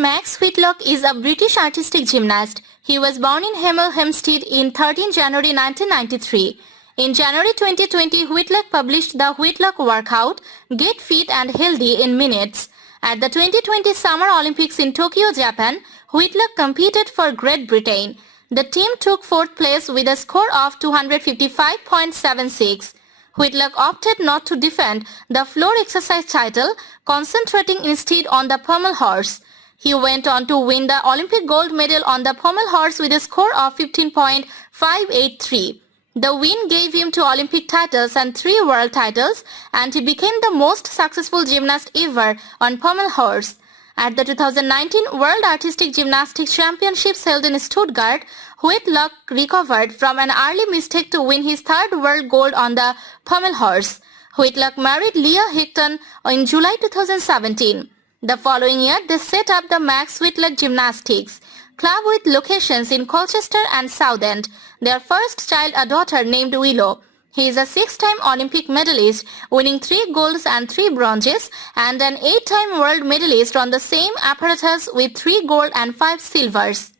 Max Whitlock is a British artistic gymnast. He was born in Hemel Hempstead in 13 January 1993. In January 2020, Whitlock published the Whitlock Workout, Get Fit and Healthy in Minutes. At the 2020 Summer Olympics in Tokyo, Japan, Whitlock competed for Great Britain. The team took fourth place with a score of 255.76. Whitlock opted not to defend the floor exercise title, concentrating instead on the pommel horse. He went on to win the Olympic gold medal on the pommel horse with a score of 15.583. The win gave him 2 Olympic titles and 3 world titles, and he became the most successful gymnast ever on pommel horse. At the 2019 World Artistic Gymnastics Championships held in Stuttgart, Whitlock recovered from an early mistake to win his 3rd world gold on the pommel horse. Whitlock married Leah Hickton in July 2017. The following year, they set up the Max Whitlock Gymnastics Club with locations in Colchester and Southend. Their first child, a daughter named Willow. He is a 6-time Olympic medalist, winning 3 golds and 3 bronzes, and an 8-time world medalist on the same apparatus with 3 gold and 5 silvers.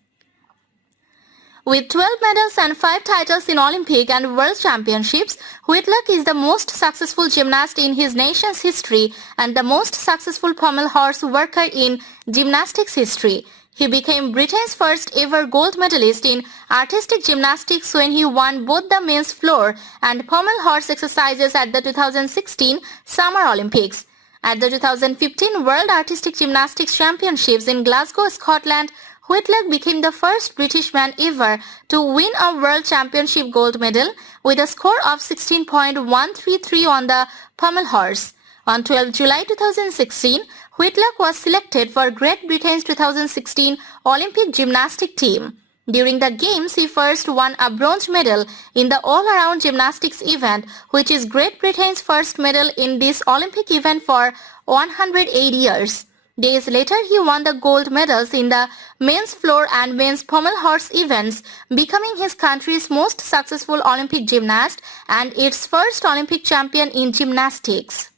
With 12 medals and 5 titles in Olympic and World Championships, Whitlock is the most successful gymnast in his nation's history and the most successful pommel horse worker in gymnastics history. He became Britain's first ever gold medalist in artistic gymnastics when he won both the men's floor and pommel horse exercises at the 2016 Summer Olympics. At the 2015 World Artistic Gymnastics Championships in Glasgow, Scotland, Whitlock became the first British man ever to win a World Championship gold medal with a score of 16.133 on the pommel horse. On 12 July 2016, Whitlock was selected for Great Britain's 2016 Olympic gymnastic team. During the Games, he first won a bronze medal in the all-around gymnastics event, which is Great Britain's first medal in this Olympic event for 108 years. Days later, he won the gold medals in the men's floor and men's pommel horse events, becoming his country's most successful Olympic gymnast and its first Olympic champion in gymnastics.